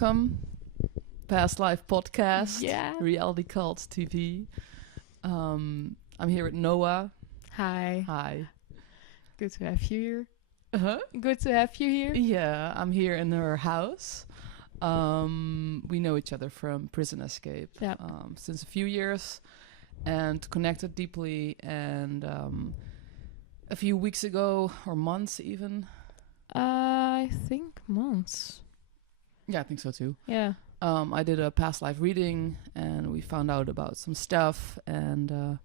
welcome. Past Life Podcast. Yeah. Reality Cults TV. I'm here with Noah. Hi. Hi. Good to have you here. Uh-huh. Good to have you here. Yeah, I'm here in her house. We know each other from Prison Escape since a few years and connected deeply. And a few weeks ago, or months even. I think months. Yeah, I think so too. Yeah. I did a past life reading and we found out about some stuff. And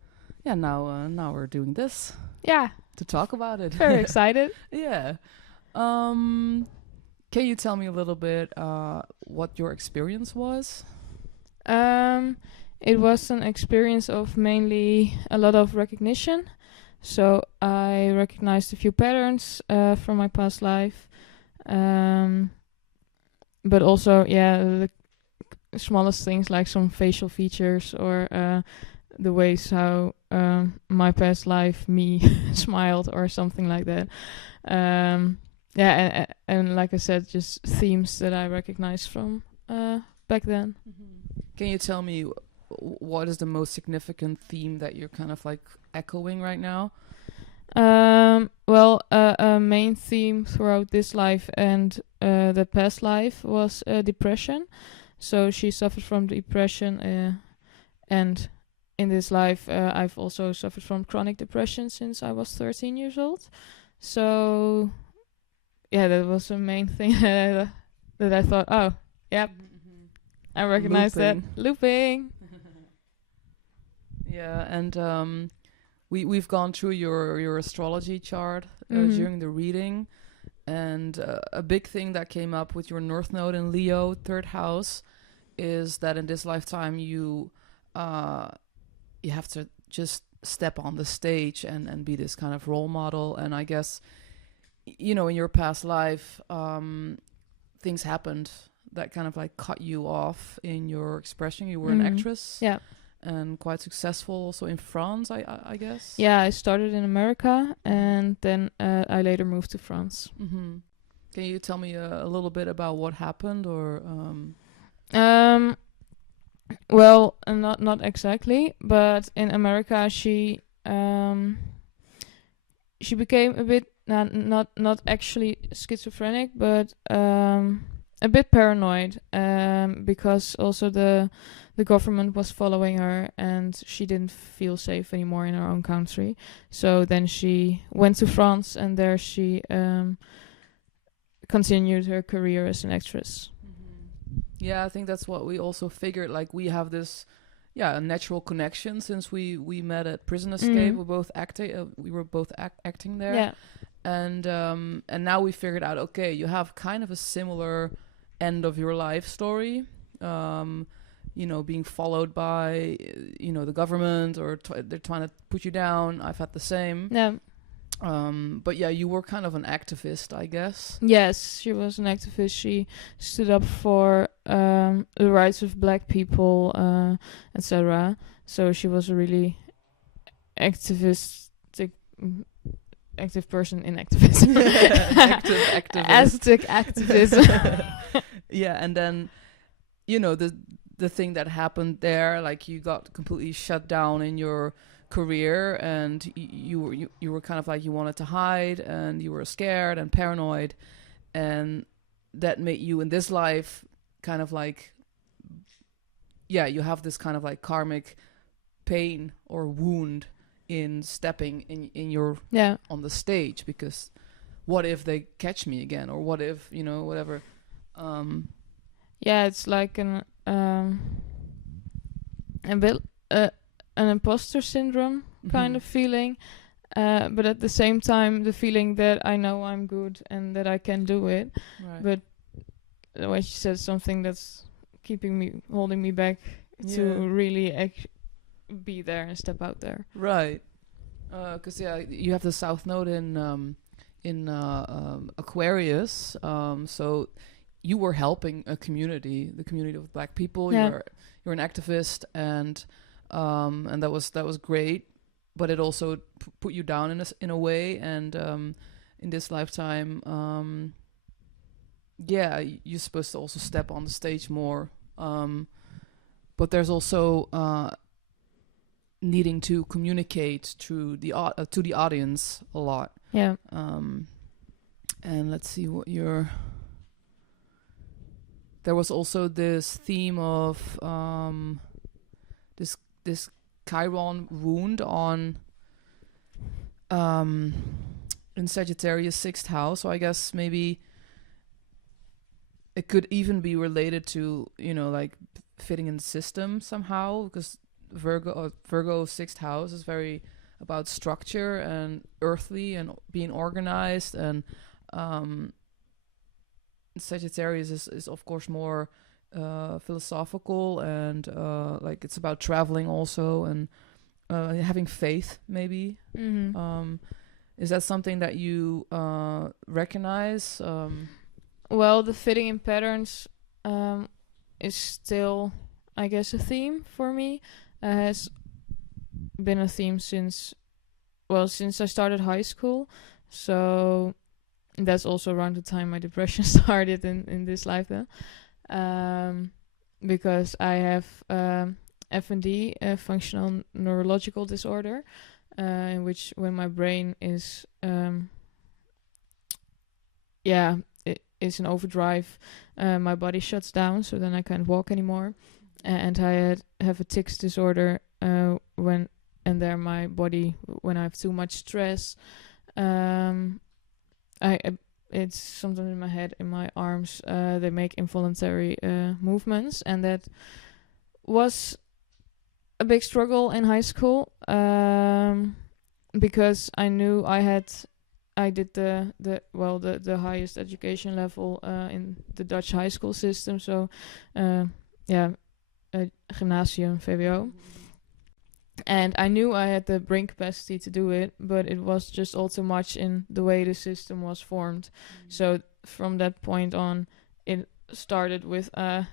now we're doing this. Yeah. To talk about it. Very excited. Yeah. Can you tell me a little bit what your experience was? It was an experience of mainly a lot of recognition. So I recognized a few patterns from my past life. But also, the smallest things like some facial features or the ways how my past life me smiled or something like that. And like I said, just themes that I recognized from back then. Mm-hmm. Can you tell me what is the most significant theme that you're kind of like echoing right now? A main theme throughout this life and the past life was depression. So she suffered from depression and in this life I've also suffered from chronic depression since I was 13 years old. So yeah, that was the main thing that I thought, oh, yep, I recognize that. Looping. Yeah, and we've gone through your astrology chart during the reading, and a big thing that came up with your North Node in Leo, third house, is that in this lifetime you have to just step on the stage and be this kind of role model. And I guess, in your past life, things happened that kind of like cut you off in your expression. You were an actress. Yeah. And quite successful also in France, I guess. Yeah, I started in America and then I later moved to France. Mm-hmm. Can you tell me a little bit about what happened, or? Not exactly, but in America she became a bit not actually schizophrenic, but a bit paranoid because also the government was following her and she didn't feel safe anymore in her own country. So then she went to France and there she continued her career as an actress. Mm-hmm. Yeah, I think that's what we also figured. Like we have this, a natural connection since we met at Prison Escape. Mm. We're both acting. We were both acting there. Yeah. And now we figured out, okay, you have kind of a similar end of your life story. Being followed by, the government or they're trying to put you down. I've had the same. Yeah. But yeah, you were kind of an activist, I guess. Yes, she was an activist. She stood up for the rights of black people, etc. So she was a really active person in activism. Activist. Activism. Yeah, and then, the thing that happened there, like you got completely shut down in your career and you were kind of like you wanted to hide and you were scared and paranoid, and that made you in this life kind of like you have this kind of like karmic pain or wound in stepping in your on the stage, because what if they catch me again, or what if whatever. It's like a bit an imposter syndrome kind of feeling, but at the same time the feeling that I know I'm good and that I can do it. Right. But when she said something that's holding me back to really be there and step out there. Right. Because you have the South Node in Aquarius, so you were helping the community of black people. Yeah. You're an activist, and that was great, but it also put you down in a way. And in this lifetime, yeah, you're supposed to also step on the stage more. But there's also needing to communicate through to the audience a lot. Yeah. And let's see what your. There was also this theme of this Chiron wound on in Sagittarius 6th house. So I guess maybe it could even be related to, like fitting in the system somehow, because Virgo 6th house is very about structure and earthly and being organized, and Sagittarius is of course more philosophical, and like it's about traveling also, and having faith maybe. Is that something that you recognize? Well, the fitting in patterns is still, I guess, a theme for me. Has been a theme since I started high school. So that's also around the time my depression started in this life then. Because I have FND, functional neurological disorder, in which when my brain is it's in overdrive, my body shuts down, so then I can't walk anymore. And I have a tics disorder when my body, when I have too much stress, it's sometimes in my head, in my arms, they make involuntary movements, and that was a big struggle in high school, because I knew I did the highest education level in the Dutch high school system, so gymnasium, VWO. And I knew I had the brain capacity to do it, but it was just all too much in the way the system was formed. So from that point on, it started with I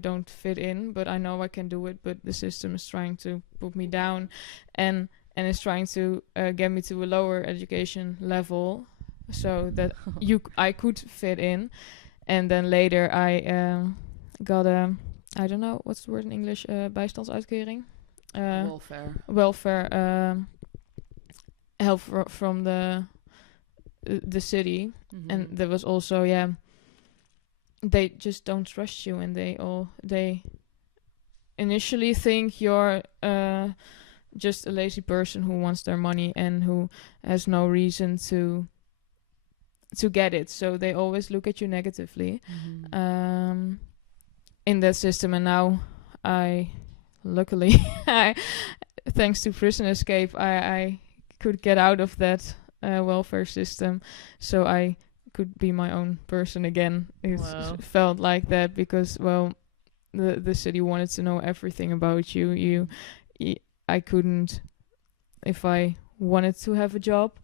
don't fit in, but I know I can do it, but the system is trying to put me down, and is trying to get me to a lower education level so that I could fit in. And then later I got a, I don't know what's the word in English, bijstandsuitkering. Welfare help from the city. And there was also they just don't trust you, and they initially think you're just a lazy person who wants their money and who has no reason to get it, so they always look at you negatively in that system. And now luckily thanks to prison escape, I could get out of that welfare system, so I could be my own person again. It felt like that because the city wanted to know everything about you. I couldn't, if I wanted to have a job,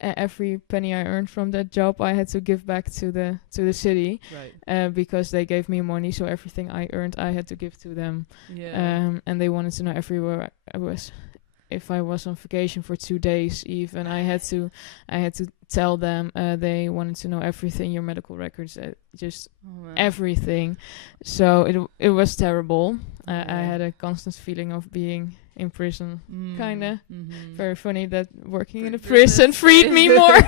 every penny I earned from that job I had to give back to the city, right? Because they gave me money, so everything I earned I had to give to them. And they wanted to know everywhere I was. If I was on vacation for 2 days, even I had to tell them. They wanted to know everything, your medical records, just everything. So it was terrible. I had a constant feeling of being in prison, kinda. Very funny that working in a prison freed me more.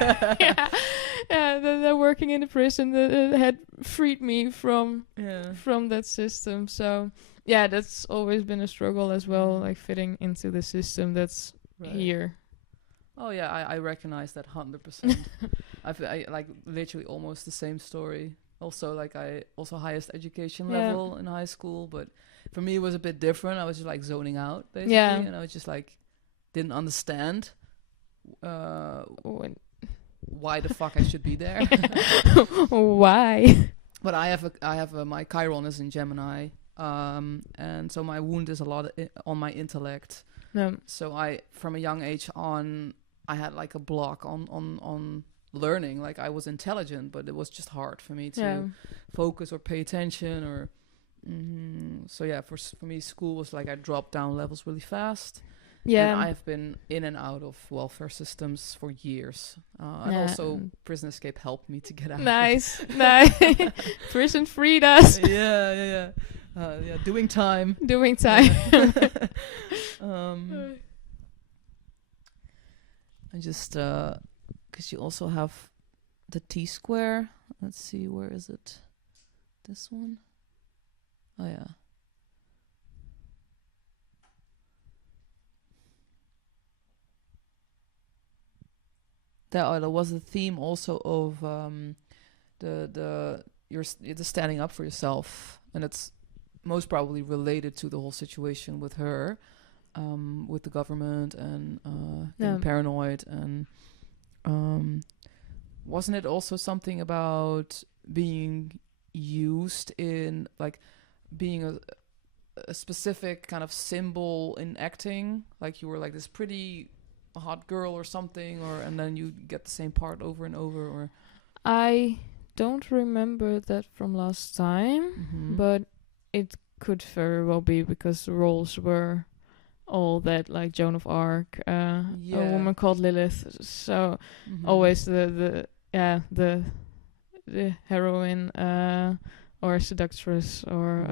That working in a prison had freed me from that system. So that's always been a struggle as well, like fitting into the system that's here. Oh yeah, I recognize that 100%. I like literally almost the same story. Also, like I highest education level in high school, but for me it was a bit different. I was just like zoning out basically, and I was just like didn't understand why the fuck I should be there. Why? But I have my Chiron is in Gemini, and so my wound is a lot on my intellect. So I, from a young age on, I had like a block on learning. Like I was intelligent, but it was just hard for me to focus or pay attention. Or for me, school was like I dropped down levels really fast. Yeah. And I've been in and out of welfare systems for years. And Yeah. also prison escape helped me to get out. Nice. Nice. Prison freed us. Yeah. Doing time. Doing time. I just, because you also have the T-square. Let's see, where is it? This one? Oh, yeah. There was a theme also of the standing up for yourself, and it's most probably related to the whole situation with her, with the government and being paranoid, and wasn't it also something about being used in like being a specific kind of symbol in acting, like you were like this pretty hot girl or something, or and then you get the same part over and over? Or I don't remember that from last time, but it could very well be because the roles were all that, like Joan of Arc, a woman called Lilith. So always the heroine or seductress or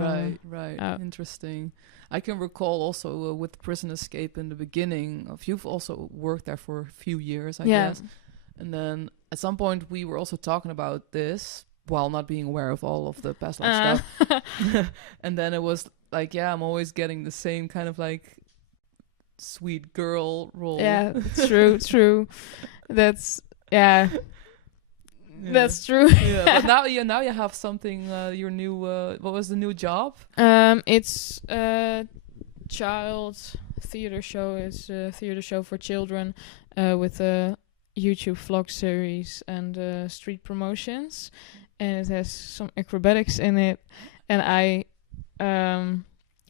right. Interesting. I can recall also with Prison Escape in the beginning of, you've also worked there for a few years, I guess. And then at some point we were also talking about this while not being aware of all of the past life stuff. And then it was like, I'm always getting the same kind of like sweet girl role. Yeah, true. That's that's true. But now you have something. Your new what was the new job? It's a child theater show. It's a theater show for children with a YouTube vlog series and street promotions, and it has some acrobatics in it, and I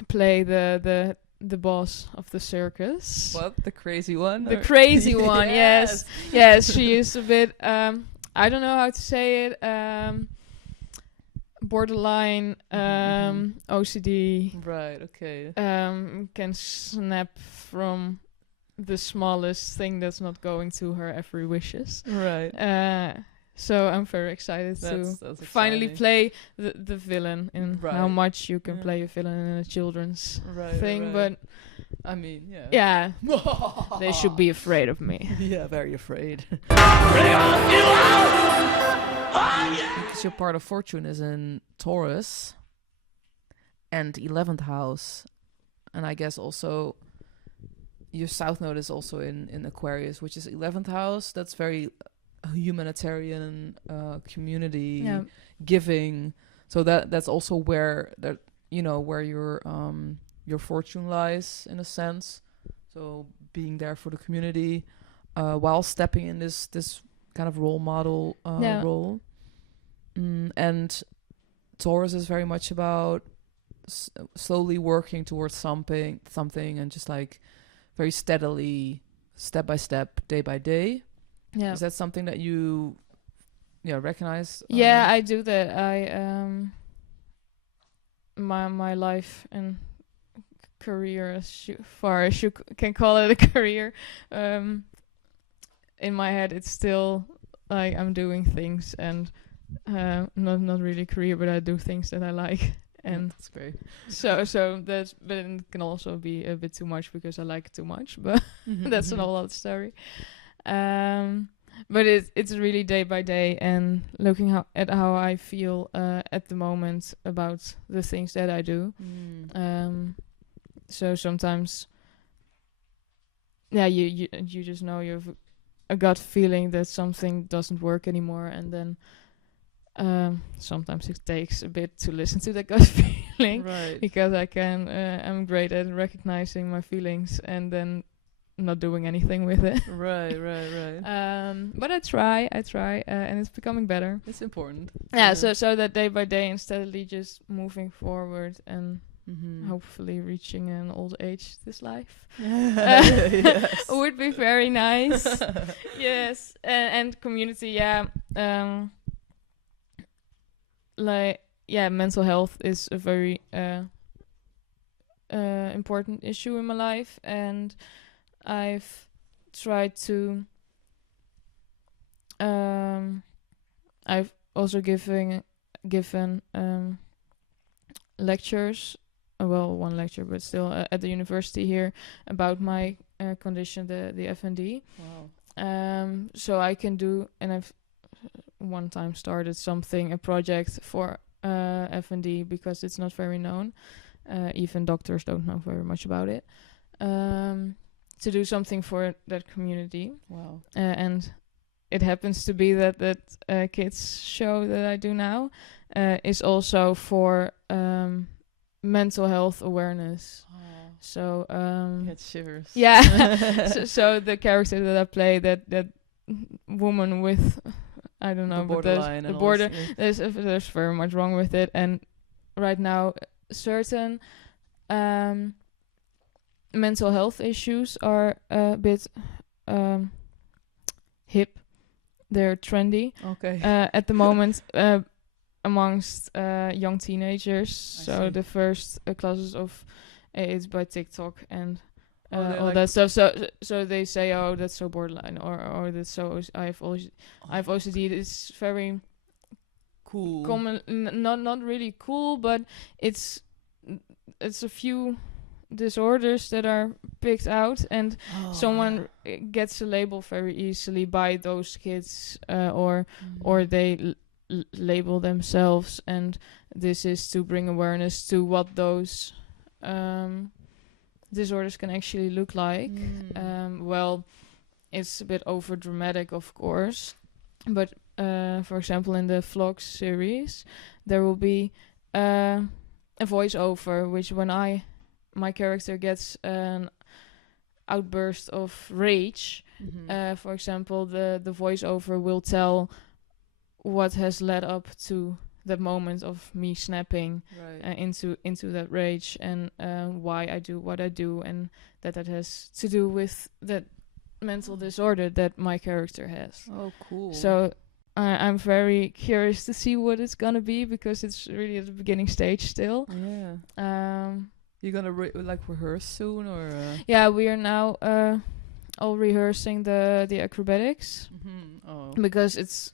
play the boss of the circus. What, the crazy one? The crazy one, yes. She is a bit I don't know how to say it, borderline OCD. Right, okay. Can snap from the smallest thing that's not going to her every wishes. Right. So I'm very excited to finally play the villain, and how much you can play a villain in a children's thing. But I mean, yeah, they should be afraid of me. Yeah, very afraid. Because your part of fortune is in Taurus and 11th house, and I guess also your south node is also in Aquarius, which is 11th house. That's very humanitarian, community giving. So that's also where that where your fortune lies, in a sense. So being there for the community, while stepping in this kind of role model role. And Taurus is very much about slowly working towards something, and just like very steadily, step by step, day by day. Yeah. Is that something that you recognize? Yeah, I do that. I my life and career, as far as you can call it a career, in my head it's still like I'm doing things, and not really a career, but I do things that I like. And that's great. So that's, but it can also be a bit too much because I like it too much, but that's an whole other story. But it's really day by day, and looking at how I feel at the moment about the things that I do. So sometimes, you just know you have a gut feeling that something doesn't work anymore, and then sometimes it takes a bit to listen to that gut feeling, right? Because I'm great at recognizing my feelings and then not doing anything with it. Right. But I try, and it's becoming better. It's important. So that day by day, and steadily just moving forward, and hopefully reaching an old age this life. Yes. Would be very nice. Yes, and community, mental health is a very important issue in my life, and I've tried to. I've also given lectures. Well, one lecture, but still at the university here about my condition, the FND. Wow. So I can do, and I've one time started a project for FND because it's not very known. Even doctors don't know very much about it. To do something for that community. Wow. And it happens to be that kids show that I do now is also for mental health awareness. Oh. So Get shivers. Yeah. so the character that I play, that woman with, I don't know, but the border, there's very much wrong with it, and right now certain mental health issues are a bit hip. They're trendy. Okay. At the moment, amongst young teenagers. So the first classes of it's by TikTok and all that stuff. So they say, oh, that's so borderline, or that's so I have OCD. It's very cool. Common, not really cool, but it's a few disorders that are picked out, and someone gets a label very easily by those kids, or they label themselves, and this is to bring awareness to what those disorders can actually look like. Well, it's a bit over dramatic, of course, but for example, in the Vlogs series, there will be a voiceover, which when my character gets an outburst of rage, for example, the voiceover will tell what has led up to that moment of me snapping into that rage, and why I do what I do, and that has to do with that mental disorder that my character has. Oh, cool. So I'm very curious to see what it's gonna be, because it's really at the beginning stage still. Yeah. You're gonna rehearse soon, or? Yeah, we are now all rehearsing the acrobatics, because it's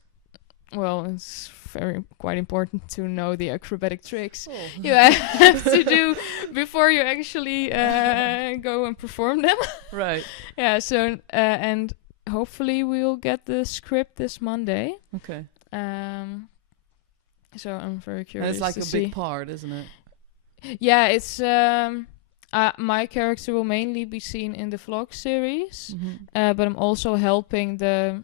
quite important to know the acrobatic tricks you have to do before you actually go and perform them. Right. Yeah. So and hopefully we'll get the script this Monday. Okay. So I'm very curious. And it's a big part, isn't it? Yeah, it's my character will mainly be seen in the vlog series, but I'm also helping the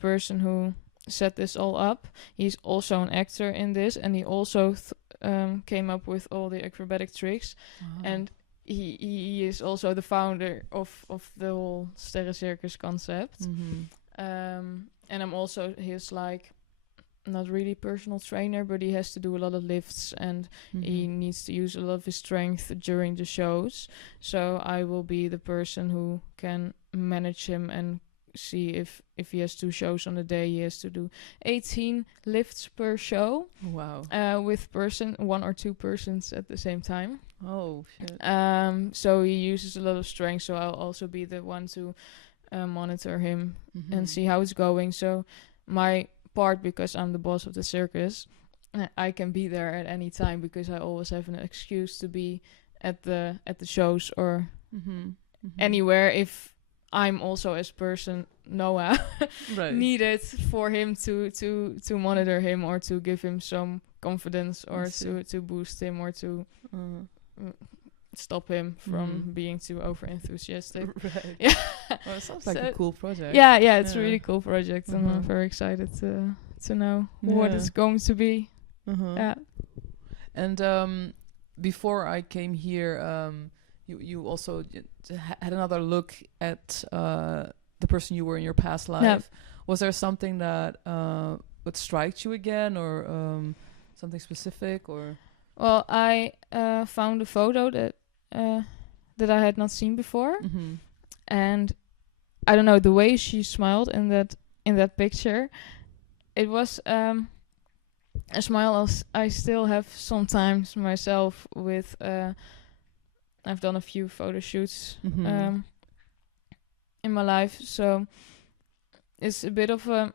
person who set this all up. He's also an actor in this, and he also came up with all the acrobatic tricks, and he is also the founder of the whole sterrencircus concept. And I'm also his not really personal trainer, but he has to do a lot of lifts, and he needs to use a lot of his strength during the shows. So I will be the person who can manage him and see if he has 2 shows on a day, he has to do 18 lifts per show. Wow. With 1 or 2 persons at the same time. Oh shit. So he uses a lot of strength, so I'll also be the one to monitor him and see how it's going. So my part, because I'm the boss of the circus, I can be there at any time, because I always have an excuse to be at the shows or anywhere if I'm also as person Noah needed for him to monitor him, or to give him some confidence, or to boost him, or to stop him from being too over enthusiastic. Right. Yeah. Well, it sounds like a cool project. Yeah, it's a really cool project, and I'm very excited to know what it's going to be. Yeah. And before I came here, you also had another look at the person you were in your past life. Yeah. Was there something that would strike you again, or something specific, or? Well, I found a photo that I had not seen before, and I don't know, the way she smiled in that picture, it was a smile I still have sometimes myself with. I've done a few photo shoots in my life. So it's a bit of a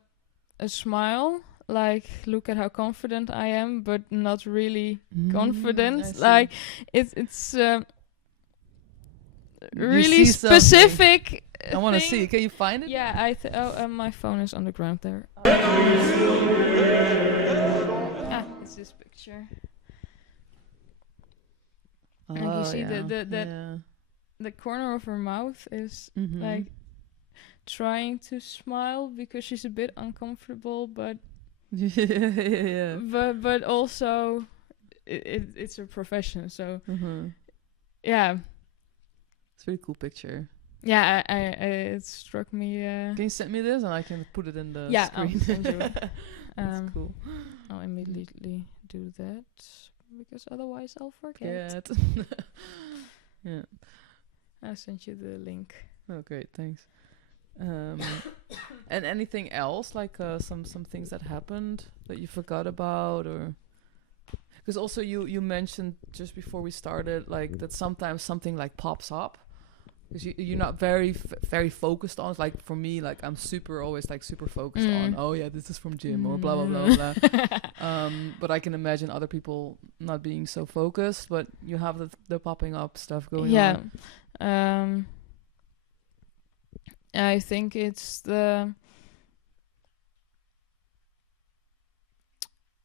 smile, like look at how confident I am, but not really confident. Like it's really specific. I want to see. Can you find it? Yeah, my phone is on the ground there. It's this picture. And you see the corner of her mouth is like trying to smile because she's a bit uncomfortable, but but also it's a profession, so yeah, it's a really cool picture. Yeah, I it struck me. Can you send me this and I can put it in the screen? I'll send you it. That's cool. I'll immediately do that because otherwise I'll forget. Yeah. I'll send you the link. Oh, great, thanks. And anything else, like some things that happened that you forgot about, or because also you mentioned just before we started, like that sometimes something like pops up. Because you're not very focused on. Like for me, like I'm always like super focused on. Oh yeah, this is from gym or blah blah blah blah. But I can imagine other people not being so focused. But you have the popping up stuff going on. Yeah, I think it's the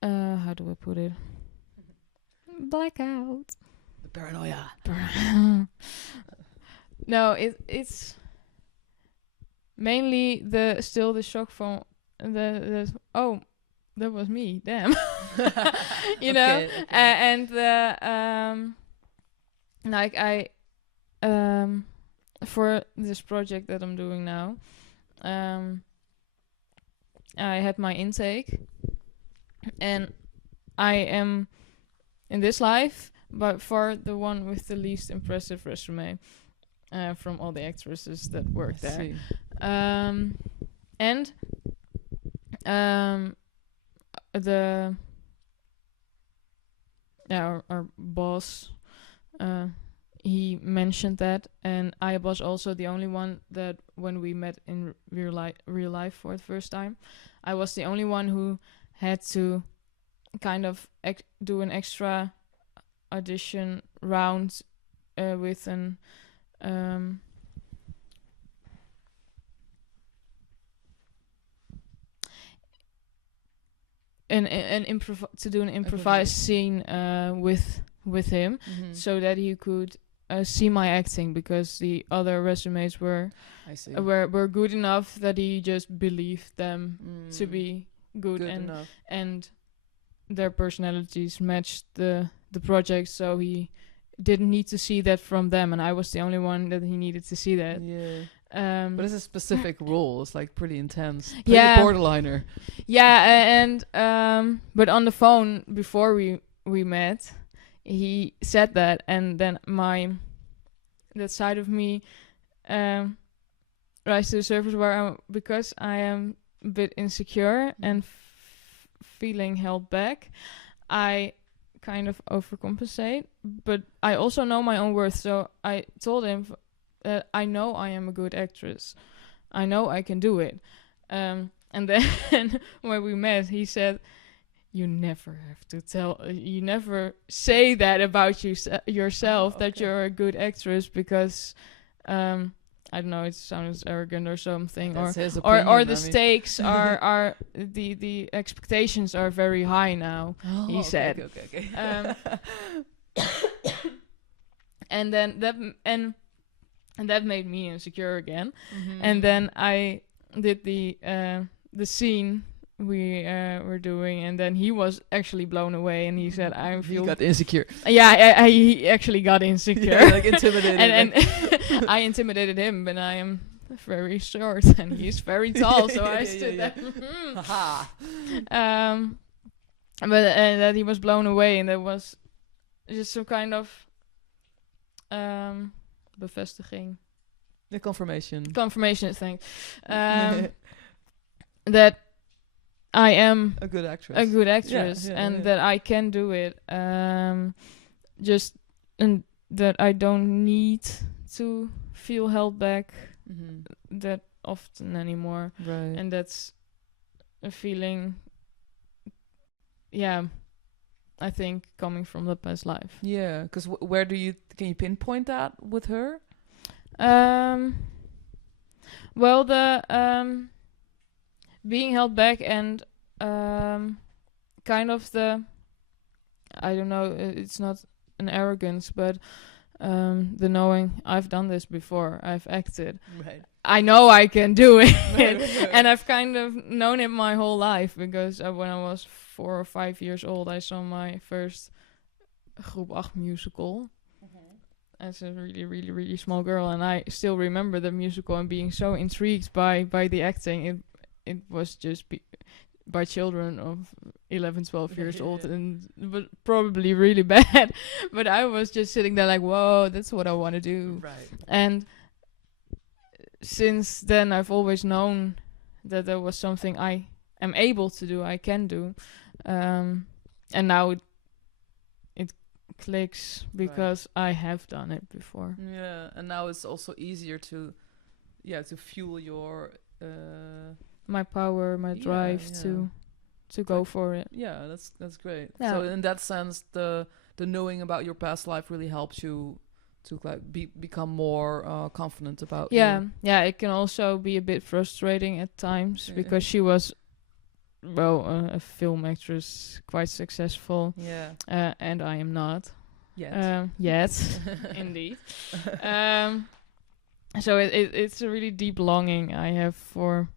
how do I put it? Blackout. The paranoia. No, it's mainly the shock from the that was me, damn. You know, okay. And like I for this project that I'm doing now, I had my intake, and I am in this life by far the one with the least impressive resume. From all the actresses that work there. And our boss, he mentioned that, and I was also the only one that when we met in real life for the first time, I was the only one who had to kind of do an extra audition round with an to do an improvised scene with him, so that he could see my acting, because the other resumes were good enough that he just believed them to be good enough. And their personalities matched the project, so he didn't need to see that from them, and I was the only one that he needed to see that. Yeah. But it's a specific role. It's like pretty intense. Pretty borderliner. Yeah, and but on the phone before we met, he said that, and then that side of me rise to the surface where because I am a bit insecure and feeling held back, I kind of overcompensate, but I also know my own worth. So I told him that I know I am a good actress. I know I can do it. And then when we met, he said, "You never have to you never say that about yourself, that you're a good actress, because I don't know, it sounds arrogant or something, or the stakes are the expectations are very high now." He said. Okay. And then that made me insecure again. And then I did the scene we were doing, and then he was actually blown away, and he said, He got insecure. Yeah, he actually got insecure. Yeah, like intimidated. and I intimidated him, but I am very short and he's very tall, so I stood there. But that he was blown away, and there was just some kind of bevestiging. The confirmation. Thanks. That I am a good actress. And that I can do it. And that I don't need to feel held back that often anymore. Right. And that's a feeling, I think coming from the past life. Yeah, because where can you pinpoint that with her? Well, the being held back and kind of I don't know, it's not an arrogance, but the knowing I've done this before, I've acted. Right. I know I can do it. Right. And I've kind of known it my whole life because when I was 4 or 5 years old, I saw my first Groep 8 musical. As a really, really, really small girl, and I still remember the musical and being so intrigued by the acting. It was just by children of 11, 12 years old, and but probably really bad. But I was just sitting there like, whoa, that's what I want to do. Right. And since then, I've always known that there was something I am able to do, I can do, and now it clicks because I have done it before. Yeah, and now it's also easier to fuel your my power, my drive to go for it. Yeah, that's great. Yeah. So in that sense, the knowing about your past life really helps you to like become more confident about. It can also be a bit frustrating at times because she was a film actress, quite successful. Yeah. And I am not. Yet. Indeed. So it's a really deep longing I have for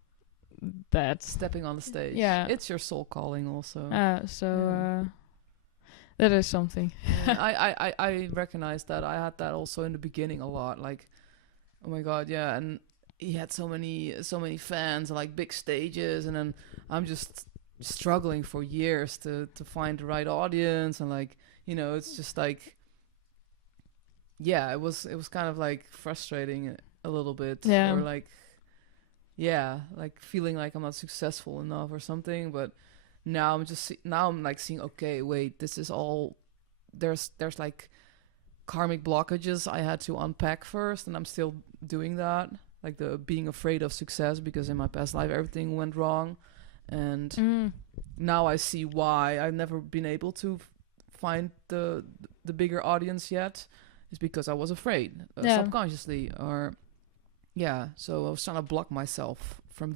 that. Stepping on the stage. Yeah. It's your soul calling also. That is something. I recognize that. I had that also in the beginning a lot. Like, oh my God, yeah. And he had so many fans and like big stages, and then I'm just struggling for years to find the right audience, and like, you know, it's just like, it was kind of like frustrating a little bit, or like, like feeling like I'm not successful enough or something. But now I'm like seeing, okay, wait, this is all there's like karmic blockages I had to unpack first, and I'm still doing that. Like the being afraid of success because in my past life everything went wrong, and now I see why I've never been able to find the bigger audience yet. Is because I was afraid subconsciously, or so I was trying to block myself from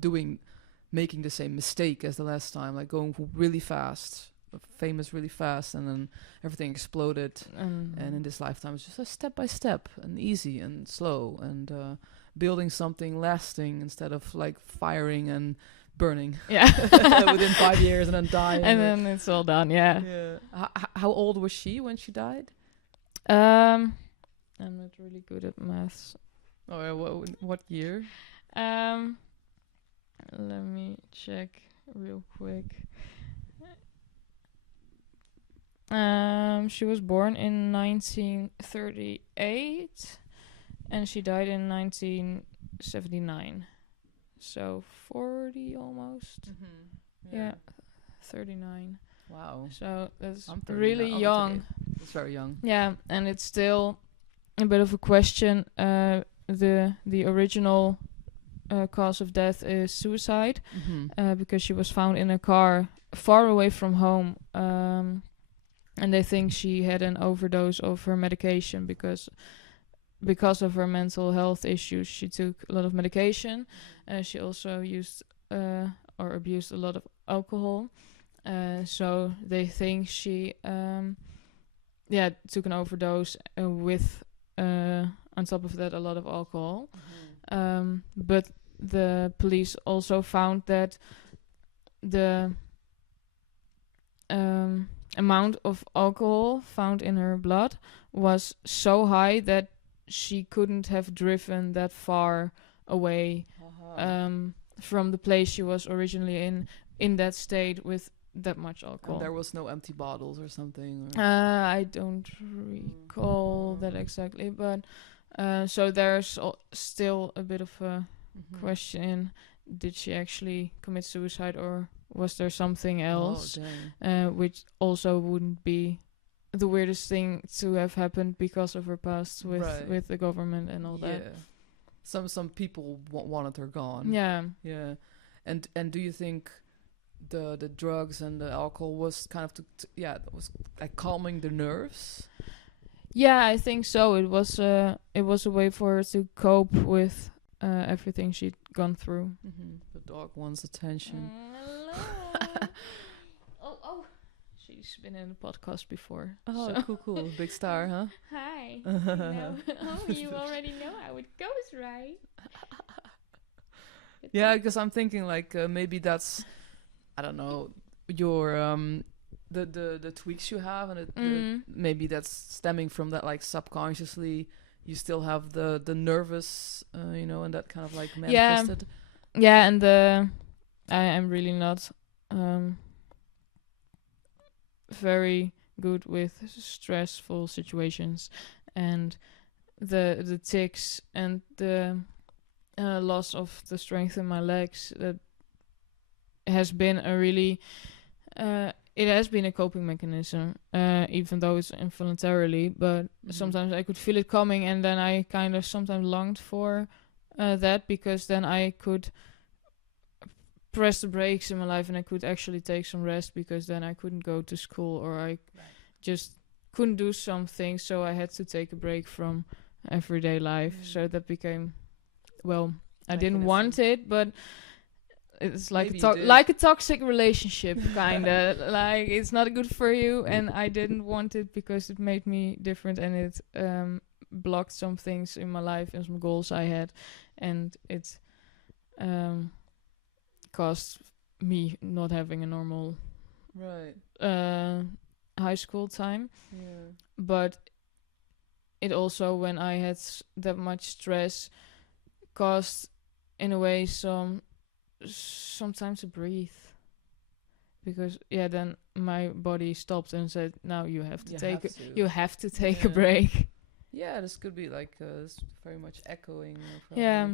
making the same mistake as the last time, like going really fast, famous really fast, and then everything exploded. And in this lifetime it's just a step by step and easy and slow, and building something lasting instead of like firing and burning within 5 years and then dying, and then it's all done. How old was she when she died? I'm not really good at maths. What year? Let me check real quick. She was born in 1938 and she died in 1979. So 40 almost. Mm-hmm. Yeah, 39. Wow. So that's really young. It's very young. Yeah, and it's still a bit of a question. The original cause of death is suicide, because she was found in a car far away from home, and they think she had an overdose of her medication because of her mental health issues. She took a lot of medication. She also used or abused a lot of alcohol. So they think she took an overdose with on top of that a lot of alcohol. But the police also found that the amount of alcohol found in her blood was so high that she couldn't have driven that far away from the place she was originally in that state with that much alcohol. And there was no empty bottles or something? Or? I don't recall that exactly, but so there's still a bit of a question. Did she actually commit suicide, or was there something else? Which also wouldn't be the weirdest thing to have happened because of her past with the government and all that. some people wanted her gone. Yeah. Yeah. And do you think the drugs and the alcohol was kind of that was like calming the nerves? Yeah, I think so. It was a way for her to cope with everything she'd gone through. The dog wants attention. Hello. oh, she's been in the podcast before. Oh, so. cool. Big star, huh? Hi. You already know how it goes, right? Yeah, because I'm thinking like maybe that's, I don't know, your the tweaks you have, and maybe that's stemming from that, like subconsciously you still have the nervous, and that kind of like manifested. Yeah, and I am really not very good with stressful situations, and the tics and the loss of the strength in my legs, that has been a really it has been a coping mechanism, even though it's involuntarily, but sometimes I could feel it coming, and then I kind of sometimes longed for that, because then I could press the brakes in my life and I could actually take some rest, because then I couldn't go to school, or I just couldn't do some things, so I had to take a break from everyday life. So that became, well, I didn't want it, but it's like a toxic relationship, kind of. Like, it's not good for you, and I didn't want it because it made me different, and it blocked some things in my life and some goals I had, and it caused me not having a normal high school time. Yeah. But it also, when I had that much stress, caused in a way sometimes to breathe, because then my body stopped and said, now you have to take a break. Yeah, this could be like it's very much echoing. Yeah.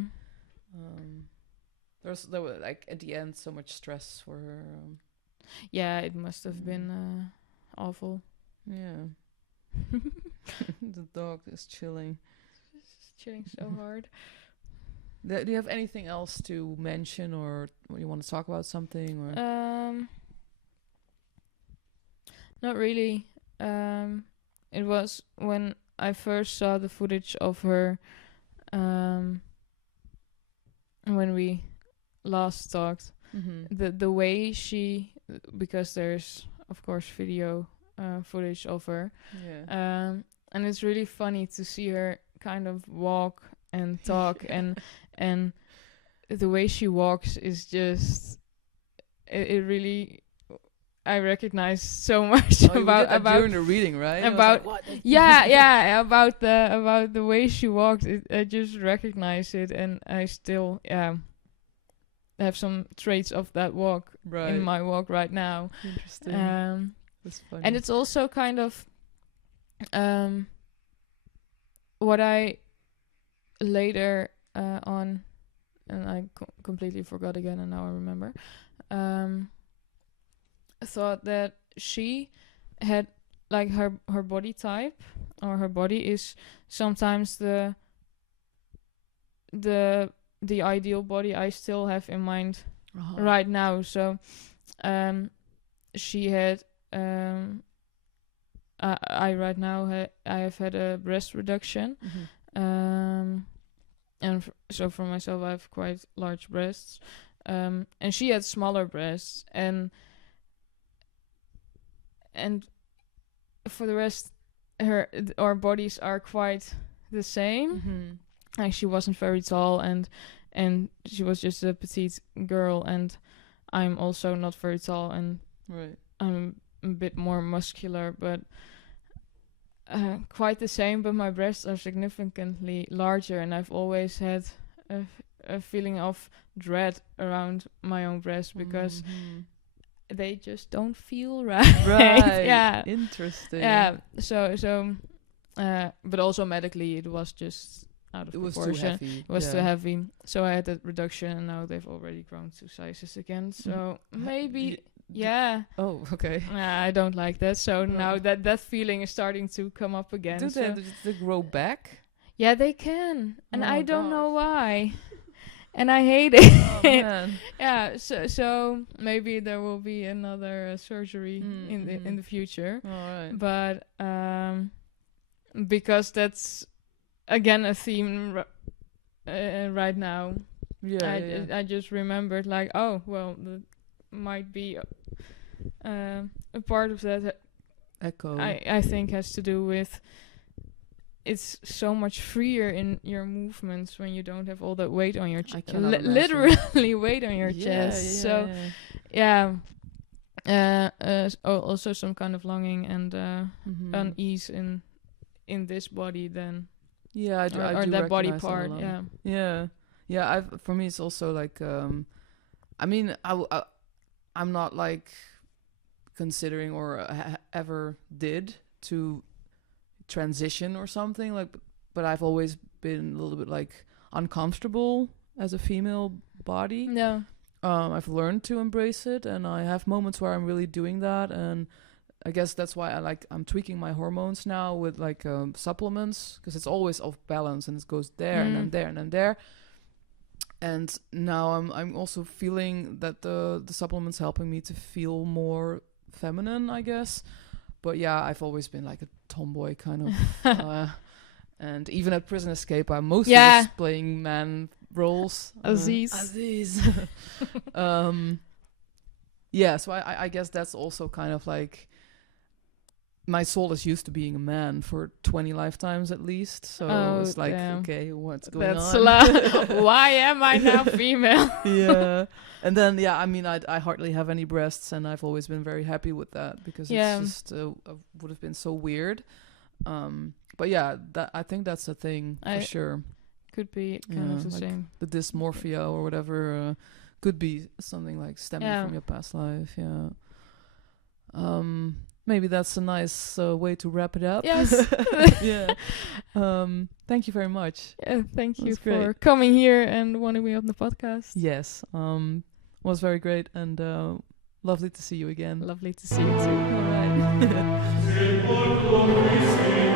There was like at the end so much stress for her. Yeah, it must have been awful. Yeah. The dog is chilling. It's chilling so hard. Do you have anything else to mention, or you want to talk about something? Or not really. It was when I first saw the footage of her, when we last talked. The way she, because there's of course video footage of her, and it's really funny to see her kind of walk and talk, and the way she walks is just it really, I recognize so much about during the reading, right? About about the way she walked. I just recognize it, and I still have some traits of that walk in my walk right now. Interesting. That's funny. And it's also kind of what I later on, and I completely forgot again, and now I remember, thought that she had, like, her body type, or her body is sometimes the ideal body I still have in mind right now. So she had I right now I have had a breast reduction, and so for myself I have quite large breasts, and she had smaller breasts, and for the rest our bodies are quite the same. Like, she wasn't very tall, and she was just a petite girl, and I'm also not very tall, and I'm a bit more muscular, but quite the same, but my breasts are significantly larger, and I've always had a feeling of dread around my own breasts, because they just don't feel right. Yeah. Interesting. Yeah. So but also medically it was just out of proportion. It was too heavy. So I had that reduction, and now they've already grown 2 sizes again. So maybe Oh, okay. I don't like that. So now that feeling is starting to come up again. Did they grow back? Yeah, they can, and Oh I my don't know gosh. why, and I hate it. Oh man. Yeah, so maybe there will be another surgery in the future, All right. but because that's again a theme right now. Yeah. I just remembered like, oh well, that might be a part of that. Echo. I think has to do with it's so much freer in your movements when you don't have all that weight on your I chest. cannot imagine. Literally weight on your Yeah, chest. So yeah. Also some kind of longing and unease in this body then. Yeah, I Or do that body recognize that a part, lot. yeah. Yeah. For me, it's also like, I mean, I'm not like considering or ever did to transition or something like, but I've always been a little bit like uncomfortable as a female body. No. I've learned to embrace it, and I have moments where I'm really doing that, and I guess that's why I'm tweaking my hormones now with like supplements, because it's always off balance and it goes there and then there and then there. And now I'm also feeling that the supplements helping me to feel more feminine, I guess. But yeah, I've always been like a tomboy kind of. And even at Prison Escape, I'm mostly just playing man roles. Aziz. Yeah, so I guess that's also kind of like my soul is used to being a man for 20 lifetimes at least. So it's like, okay, what's going on? Why am I now female? Yeah. And then, I mean, I hardly have any breasts, and I've always been very happy with that because it's just would have been so weird. But yeah, I think that's a thing for sure. Could be kind of the like same. The dysmorphia or whatever could be something like stemming from your past life. Yeah. Maybe that's a nice way to wrap it up. Yes. Yeah. Thank you very much. Yeah, thank you for great. coming here and wanting me on the podcast. Yes. Was very great, and lovely to see you again. Lovely to see you too. All right.